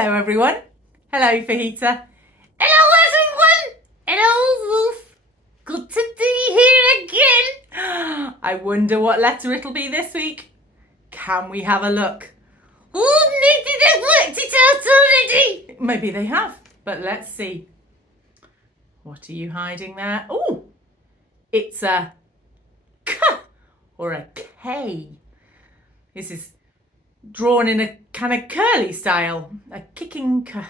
Hello everyone. Hello Fajita. Hello everyone! Hello Ruth! Good to be here again! I wonder what letter it'll be this week. Can we have a look? Oh, maybe they've worked it out already! Maybe they have, but let's see. What are you hiding there? Oh, it's a K or a K. This is drawn in a kind of curly style. A kicking K.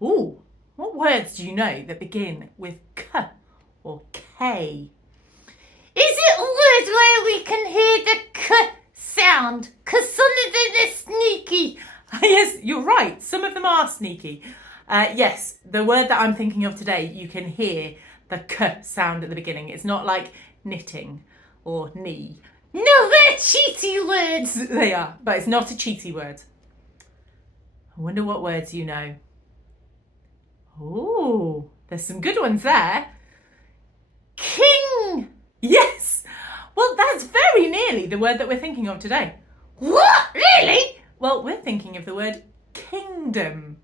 Oh, what words do you know that begin with K or K? Is it a word where we can hear the K sound? 'Cause some of them are sneaky. Yes, you're right. Some of them are sneaky. Yes, the word that I'm thinking of today, you can hear the K sound at the beginning. It's not like knitting or knee. No, they're cheaty words. They are, but it's not a cheaty word. I wonder what words you know. Oh, there's some good ones there. King. Yes. Well, that's very nearly the word that we're thinking of today. What? Really? Well, we're thinking of the word kingdom.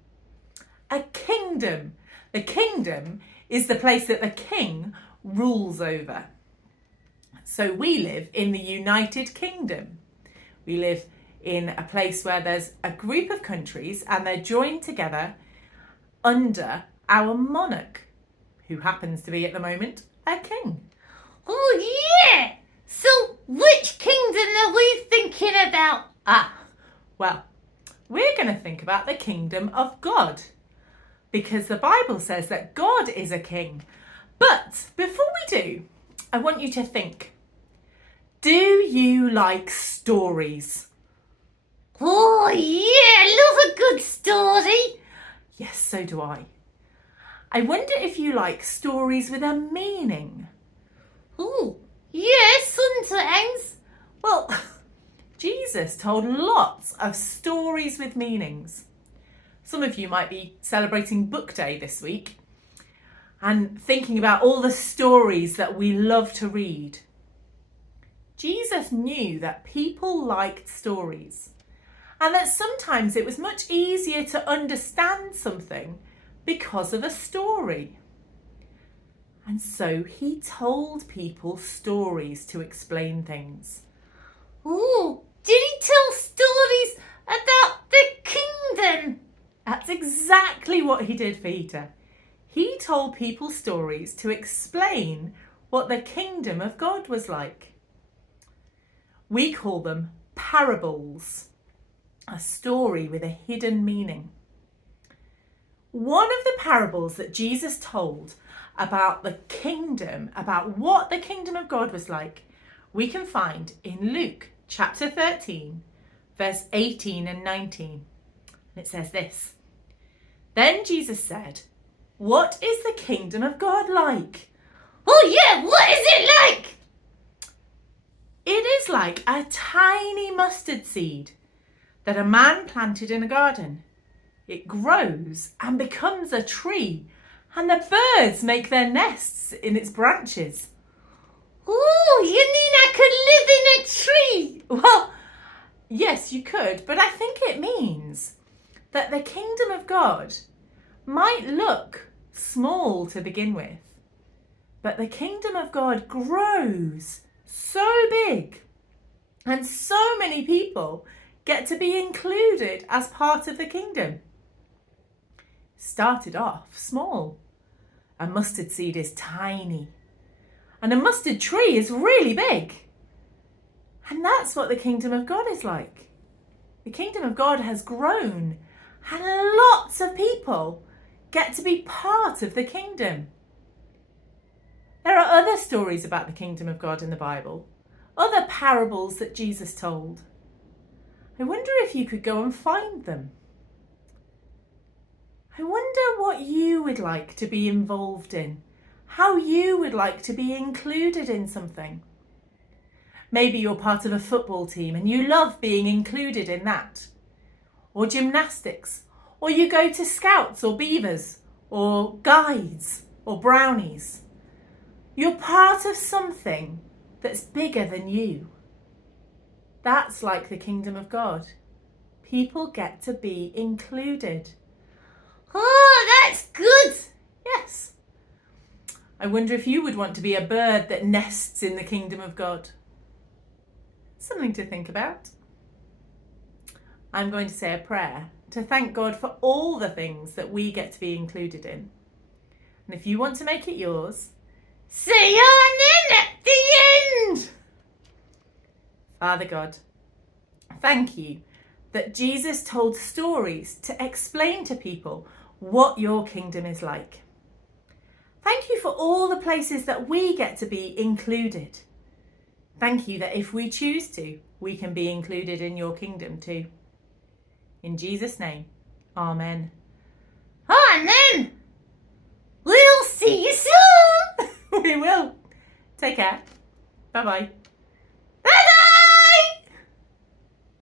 A kingdom. The kingdom is the place that the king rules over. So we live in the United Kingdom. We live in a place where there's a group of countries and they're joined together under our monarch, who happens to be at the moment a king. Oh, yeah! So, which kingdom are we thinking about? Well, we're going to think about the kingdom of God, because the Bible says that God is a king. But before we do, I want you to think. Do you like stories? Oh, yeah, love a good story. Yes, so do I. I wonder if you like stories with a meaning. Oh, yeah, sometimes. Well, Jesus told lots of stories with meanings. Some of you might be celebrating Book Day this week and thinking about all the stories that we love to read. Jesus knew that people liked stories and that sometimes it was much easier to understand something because of a story. And so he told people stories to explain things. Oh, did he tell stories about the kingdom? That's exactly what he did, Fajita. He told people stories to explain what the kingdom of God was like. We call them parables, a story with a hidden meaning. One of the parables that Jesus told about the kingdom, about what the kingdom of God was like, we can find in Luke chapter 13, verse 18 and 19. And it says this: Then Jesus said, "What is the kingdom of God like?" Oh, yeah, what is it like? It is like a tiny mustard seed that a man planted in a garden. It grows and becomes a tree, and the birds make their nests in its branches. Oh, you mean I could live in a tree? Well, yes, you could, but I think it means that the kingdom of God might look small to begin with, but the kingdom of God grows so big, and so many people get to be included as part of the kingdom. Started off small. A mustard seed is tiny, and a mustard tree is really big. And that's what the kingdom of God is like. The kingdom of God has grown, and lots of people get to be part of the kingdom. There are other stories about the kingdom of God in the Bible, other parables that Jesus told. I wonder if you could go and find them. I wonder what you would like to be involved in, how you would like to be included in something. Maybe you're part of a football team and you love being included in that, or gymnastics, or you go to Scouts or Beavers, or Guides, or Brownies. You're part of something that's bigger than you. That's like the kingdom of God. people get to be included. Oh, that's good. Yes. I wonder if you would want to be a bird that nests in the kingdom of God. Something to think about. I'm going to say a prayer to thank God for all the things that we get to be included in. And if you want to make it yours, say amen at the end. Father God, thank you that Jesus told stories to explain to people what your kingdom is like. Thank you for all the places that we get to be included. Thank you that if we choose to, we can be included in your kingdom too. In Jesus' name, amen. Amen. We'll see you soon. We will. Take care. Bye-bye.